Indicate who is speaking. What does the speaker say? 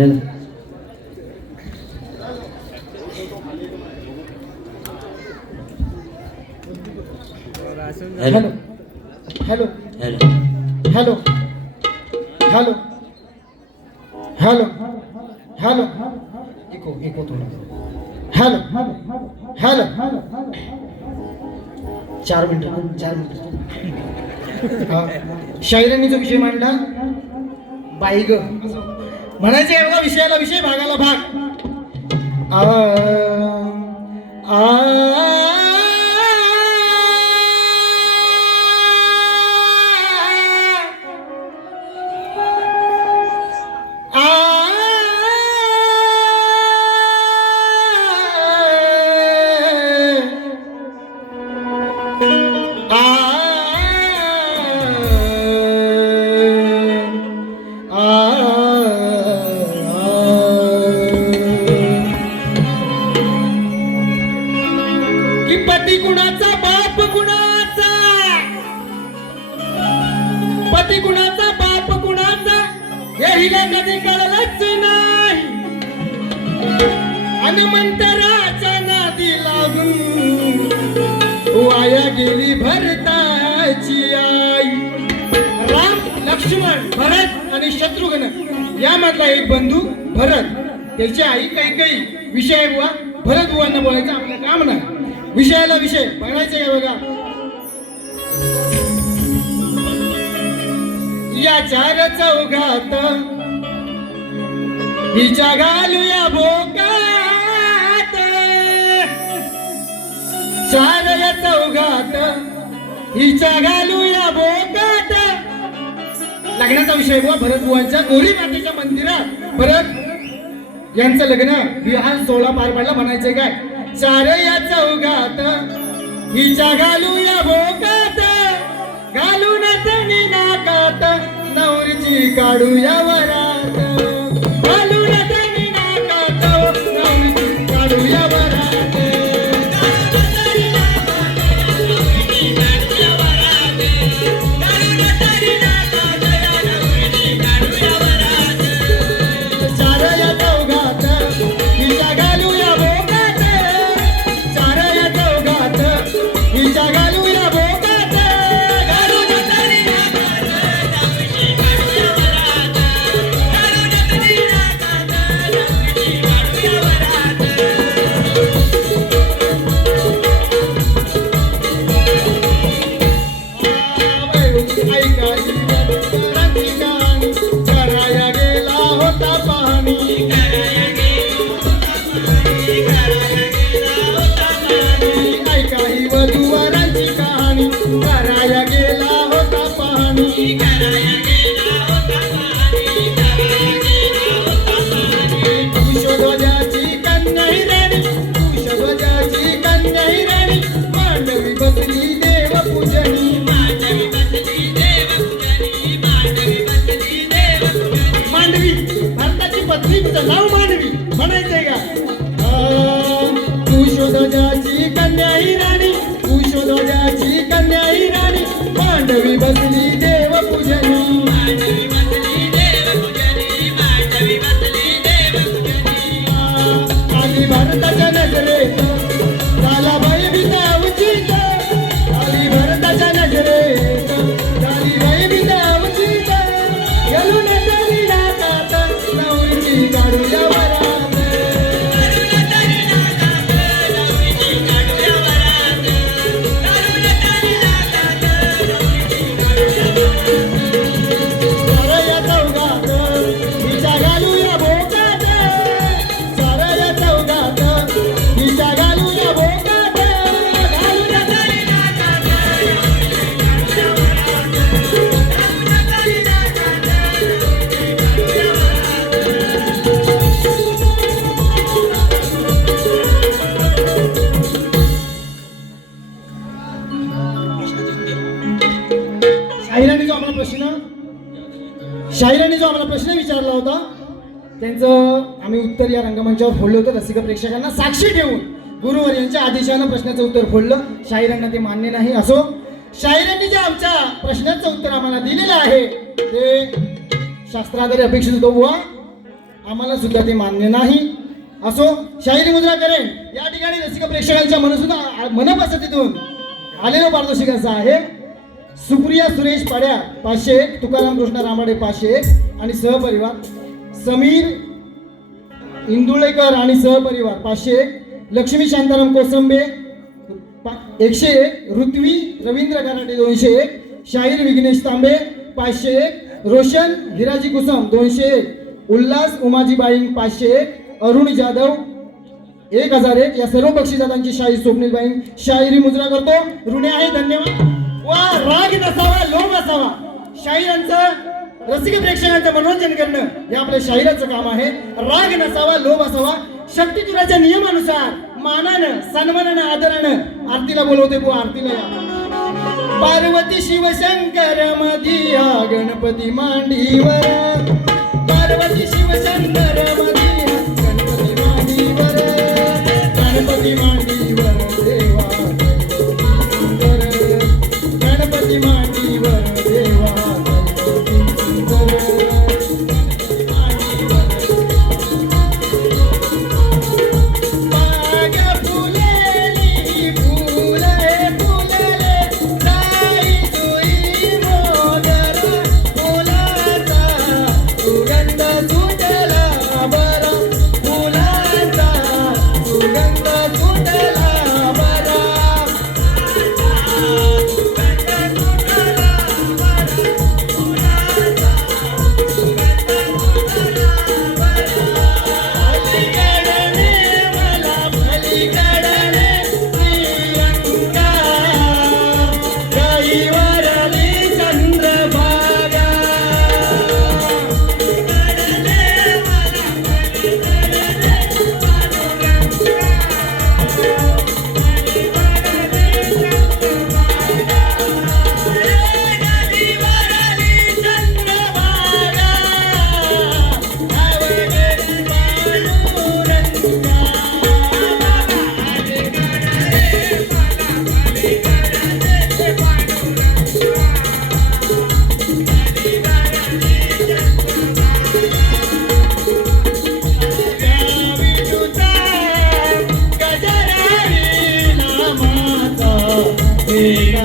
Speaker 1: है
Speaker 2: ना hello
Speaker 1: hello
Speaker 2: hello hello hello hello echo echo थोडा हॅलो हॅलो चार मिनटं चार मिनटं शाहिरांनी जो विषय मांडला. बाईग म्हणायचे एवढा विषयाला विषय भागाला भाग. आ आ आ पती कुणाचा बाप कुणाचा? हे हिला कधी कळलंच नाही. हनुमंतराच्या नादी लागून वाया गेली भरताची आई. राम लक्ष्मण भरत आणि शत्रुघ्न यामधला एक बंधू भरत. त्याची आई काही काही विषय बुवा भरत बुवांना बोलायचं आपलं काम नाही विषयाला विषय बघायचं का बघा? या चार चौघात. हिच्या घालूया बोकात चार या चौघात. हिच्या घालूया बोकात लग्नाचा विषय व भरत बुवांच्या गोरी मातेच्या मंदिरात. भरत यांचं लग्न विवाह सोहळा पार पाडला म्हणायचे काय? चार या चौघात. हिच्या घालूया बोकात घालून तनी नाकात काढूया वरा. तिचं नाव मानवी. म्हणायचंय का? तू शोधोजाची कन्या ही राणी. तू शोधोजाची कन्या ही राणी. मांडवी बसली शाहिराने जो आम्हाला प्रश्न विचारला होता त्यांचं आम्ही उत्तर या रंगमंचावर फोडलं होतं. रसिक प्रेक्षकांना साक्षी ठेवून गुरुवर यांच्या आदेशानं प्रश्नाचं उत्तर फोडलं. शाहिरांना ते मान्य नाही असो. शाहिरांनी जे आमच्या प्रश्नाचं उत्तर आम्हाला दिलेलं आहे ते शास्त्राधारे अपेक्षित होतो. बुवा आम्हाला सुद्धा ते मान्य नाही असो. शाहिरी मुद्रा करेन या ठिकाणी रसिक प्रेक्षकांच्या मनसुद्धा मनपसंतीतून आलेलो पारितोषिक आहे. सुप्रिया सुरेश पाड्या पाचशे एक. तुकाराम कृष्ण रामाडे पाचशे एक. आणि सहपरिवार समीर इंदुळेकर आणि सहपरिवार पाचशे एक. लक्ष्मी शांताराम कोसंबे पा- एकशे एक. ऋत्वी रवींद्र कराटे दोनशे एक. शाहीर विघ्नेश तांबे पाचशे एक. रोशन हिराजी कुसम दोनशे एक. उल्हास उमाजी बाईंग पाचशे एक. अरुण जाधव एक हजार एक. या सर्व पक्षीदादांची शाहीर स्वप्नील बाईंग शाहिरी मुजरा करतो. ऋणे आहे धन्यवाद. वा राग नसावा लोभ असावा शाहिरांचं रसिक प्रेक्षकांचं मनोरंजन करणं हे आपल्या शाहिराचं काम आहे. राग नसावा लोभ असावा. शक्तिचुराच्या नियमानुसार मानानं सन्मानानं आदरानं आरतीला बोलवते बुवा आरतीला या. पार्वती शिवशंकर मधिया गणपती मांडीवर.
Speaker 1: Yeah.